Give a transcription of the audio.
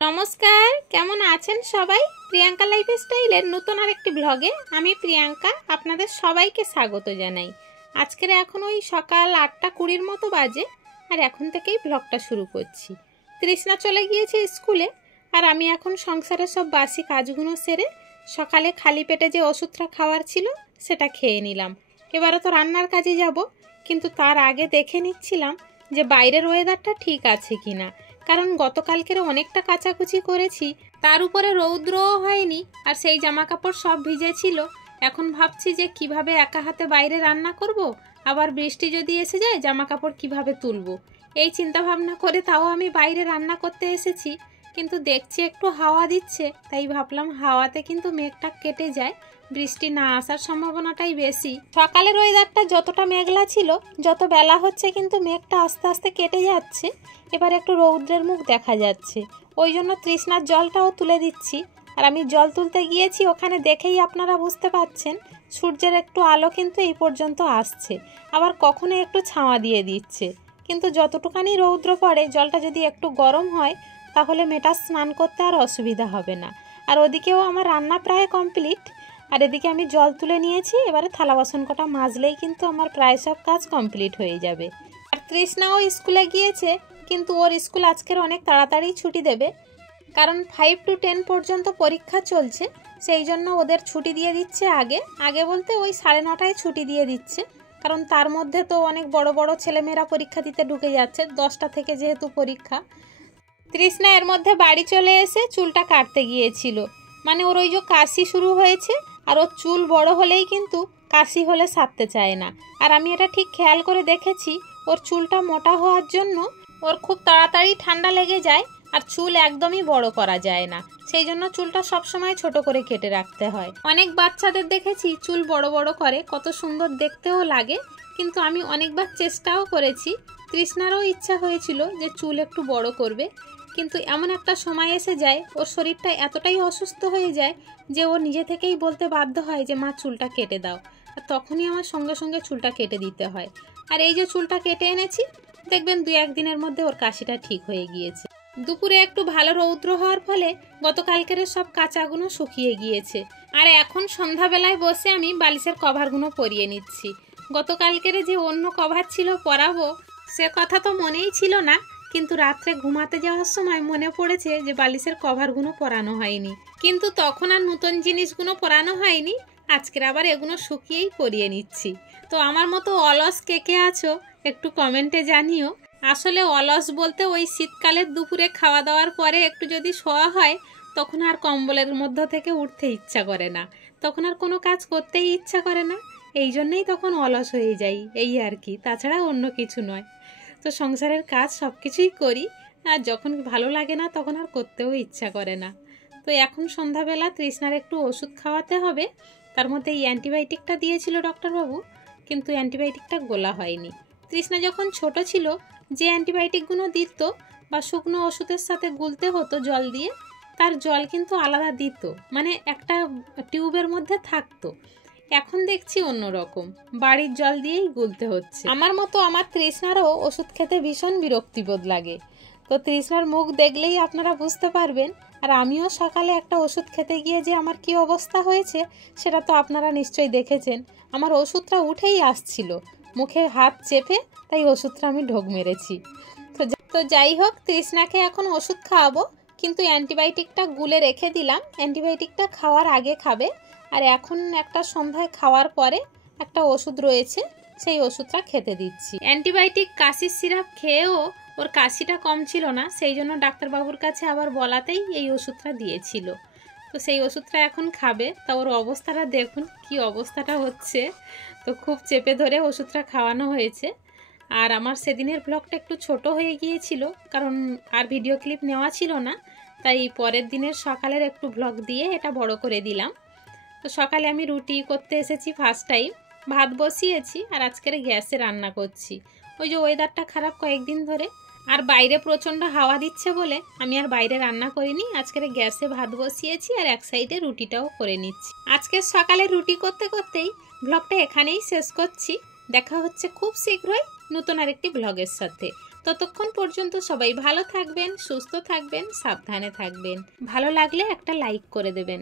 নমস্কার, কেমন আছেন সবাই? প্রিয়াঙ্কা লাইফস্টাইলের নতুন আরেকটি ব্লগে আমি প্রিয়াঙ্কা আপনাদের সবাইকে স্বাগত জানাই। আজকের এখন ওই সকাল 8:20 মতো বাজে, আর এখন থেকেই ব্লগটা শুরু করছি। তৃষ্ণা চলে গিয়েছে স্কুলে, আর আমি এখন সংসারের সব বাসি কাজগুলো সেরে সকালে খালি পেটে যে ওষুধটা খাওয়ার ছিল সেটা খেয়ে নিলাম। এবারে তো রান্নার কাজে যাব, কিন্তু তার আগে দেখে নিচ্ছিলাম যে বাইরের ওয়েদারটা ঠিক আছে কিনা, কারণ গতকালকের অনেকটা কাচাকুচি করেছি, তার উপরে রৌদ্রও হয়নি, আর সেই জামা কাপড় সব ভিজেছিল। এখন ভাবছি যে কিভাবে একা হাতে বাইরে রান্না করব, আবার বৃষ্টি যদি এসে যায় জামা কাপড় কিভাবে তুলবো, এই চিন্তা ভাবনা করে তাও আমি বাইরে রান্না করতে এসেছি। কিন্তু দেখছি একটু হাওয়া দিচ্ছে, তাই ভাবলাম হাওয়াতে কিন্তু মেঘটা কেটে যায়, বৃষ্টি না আসার সম্ভাবনাটাই বেশি। সকালের ওয়েদারটা যতটা মেঘলা ছিল, যত বেলা হচ্ছে কিন্তু মেঘটা আস্তে আস্তে কেটে যাচ্ছে, এবার একটু রৌদ্রের মুখ দেখা যাচ্ছে। ওই জন্য তৃষ্ণার জলটাও তুলে দিচ্ছি। আর আমি জল তুলতে গিয়েছি, ওখানে দেখেই আপনারা বুঝতে পাচ্ছেন সূর্যের একটু আলো কিন্তু এই পর্যন্ত আসছে, আবার কখনো একটু ছাওয়া দিয়ে দিচ্ছে। কিন্তু যতটুকানি রৌদ্র পড়ে, জলটা যদি একটু গরম হয় তাহলে মেয়েটা স্নান করতে আর অসুবিধা হবে না। আর ওদিকেও আমার রান্না প্রায় কমপ্লিট, আর এদিকে আমি জল তুলে নিয়েছি। এবারে থালা বাসন কটা মাজলেই কিন্তু আমার প্রায় সব কাজ কমপ্লিট হয়ে যাবে। আর তৃষ্ণাও স্কুলে গিয়েছে, কিন্তু ওর স্কুল আজকের অনেক তাড়াতাড়ি ছুটি দেবে, কারণ 5 to 10 পর্যন্ত পরীক্ষা চলছে, সেই জন্য ওদের ছুটি দিয়ে দিচ্ছে আগে আগে বলতে ওই 9:30টায় ছুটি দিয়ে দিচ্ছে, কারণ তার মধ্যে তো অনেক বড় বড় ছেলেমেয়েরা পরীক্ষা দিতে ঢুকে যাচ্ছে 10টা থেকে যেহেতু পরীক্ষা। তৃষ্ণা এর মধ্যে বাড়ি চলে এসে চুলটা কাটতে গিয়েছিল, মানে ওর ওই যে কাশি শুরু হয়েছে, আর ওর চুল বড় হলেই কিন্তু কাশি হলে সারতে চায় না। আর আমি এটা ঠিক খেয়াল করে দেখেছি, ওর চুলটা মোটা হওয়ার জন্য ওর খুব তাড়াতাড়ি ঠান্ডা লেগে যায়, আর চুল একদমই বড় করা যায় না, সেই জন্য চুলটা সবসময় ছোট করে কেটে রাখতে হয়। অনেক বাচ্চাদের দেখেছি চুল বড় বড় করে, কত সুন্দর দেখতেও লাগে, কিন্তু আমি অনেকবার চেষ্টাও করেছি। তৃষ্ণারও ইচ্ছা হয়েছিল যে চুল একটু বড় করবে, কিন্তু এমন একটা সময় এসে যায় ওর শরীরটা এতটাই অসুস্থ হয়ে যায় যে ও নিজে থেকেই বলতে বাধ্য হয় যে মা চুলটা কেটে দাও, আর তখনই আমার সঙ্গে সঙ্গে চুলটা কেটে দিতে হয়। আর এই যে চুলটা কেটে এনেছি, দেখবেন 2-1 দিনের মধ্যে ওর কাশিটা ঠিক হয়ে গিয়েছে। দুপুরে একটু ভালো রৌদ্র হওয়ার ফলে গতকালকের সব কাঁচাগুলো শুকিয়ে গিয়েছে, আর এখন সন্ধ্যাবেলায় বসে আমি বালিশের কভারগুলো পরিয়ে নিচ্ছি। গতকালকের যে অন্য কভার ছিল পরাবো, সে কথা তো মনেই ছিল না, কিন্তু রাত্রে ঘুমাতে যাওয়ার সময় মনে পড়েছে যে বালিশের কভারগুলো পরানো হয়নি, কিন্তু তখন আর নতুন জিনিসগুলো পরানো হয়নি। আজকের আবার এগুলো শুকিয়েই পরিয়ে নিচ্ছি। তো আমার মতো অলস কে কে আছো একটু কমেন্টে জানিও। আসলে অলস বলতে ওই শীতকালের দুপুরে খাওয়া দাওয়ার পরে একটু যদি শোয়া হয়, তখন আর কম্বলের মধ্য থেকে উঠতে ইচ্ছা করে না, তখন আর কোনো কাজ করতেই ইচ্ছা করে না, এই জন্যই তখন অলস হয়ে যাই, এই আর কি, তাছাড়া অন্য কিছু নয়। তো সংসারের কাজ সব কিছুই করি, আর যখন ভালো লাগে না তখন আর করতেও ইচ্ছা করে না। তো এখন সন্ধ্যাবেলা তৃষ্ণার একটু ওষুধ খাওয়াতে হবে, তার মধ্যে এই অ্যান্টিবায়োটিকটা দিয়েছিল ডক্টরবাবু, কিন্তু অ্যান্টিবায়োটিকটা গোলা হয়নি। তৃষ্ণা যখন ছোট ছিল যে অ্যান্টিবায়োটিকগুলো দিত বা শুকনো ওষুধের সাথে গুলতে হতো জল দিয়ে, তার জল কিন্তু আলাদা দিত, মানে একটা টিউবের মধ্যে থাকতো। এখন দেখছি অন্যরকম, বাড়ির জল দিয়েই গুলতে হচ্ছে। আমার মতো আমার তৃষ্ণারও ওষুধ খেতে ভীষণ বিরক্তিবোধ লাগে, তো তৃষ্ণার মুখ দেখলেই আপনারা বুঝতে পারবেন। আর আমিও সকালে একটা ওষুধ খেতে গিয়ে যে আমার কি অবস্থা হয়েছে সেটা তো আপনারা নিশ্চয়ই দেখেছেন। আমার ওষুধটা উঠেই আসছিল, মুখে হাত চেপে তাই ওষুধটা আমি ঢোক মেরেছি। তো যাই হোক, তৃষ্ণাকে এখন ওষুধ খাওয়াবো, কিন্তু অ্যান্টিবায়োটিকটা গুলে রেখে দিলাম, অ্যান্টিবায়োটিকটা খাওয়ার আগে খাবে। আর এখন একটা সন্ধ্যায় খাওয়ার পরে একটা ওষুধ রয়েছে, সেই ওষুধটা খেতে দিচ্ছি। অ্যান্টিবায়োটিক কাশির সিরাপ খেয়েও ওর কাশিটা কম ছিল না, সেই জন্য ডাক্তারবাবুর কাছে আবার বলাতেই এই ওষুধটা দিয়েছিল। তো সেই ওষুধটা এখন খাবে, তা ওর অবস্থাটা দেখুন কি অবস্থাটা হচ্ছে। তো খুব চেপে ধরে ওষুধটা খাওয়ানো হয়েছে। আর আমার সেদিনের ব্লগটা একটু ছোট হয়ে গিয়েছিল, কারণ আর ভিডিও ক্লিপ নেওয়া ছিল না, তাই পরের দিনের সকালের একটু ব্লগ দিয়ে এটা বড় করে দিলাম। তো সকালে আমি রুটি করতে এসেছি ফার্স্ট টাইম, ভাত বসিয়েছি, আর আজকের গ্যাসে রান্না করছি। ওই যে ওয়েদারটা খারাপ কয়েকদিন ধরে, আর বাইরে প্রচণ্ড হাওয়া দিচ্ছে বলে আমি আর বাইরে রান্না করিনি, আজকের গ্যাসে ভাত বসিয়েছি আর এক সাইডে রুটিটাও করে নিচ্ছি। আজকের সকালে রুটি করতে করতেই ব্লগটা এখানেই শেষ করছি। দেখা হচ্ছে খুব শীঘ্রই নতুন আরেকটি ব্লগের সাথে। তো ততক্ষণ পর্যন্ত সবাই ভালো থাকবেন, সুস্থ থাকবেন, সাবধানে থাকবেন। ভালো লাগলে একটা লাইক করে দেবেন।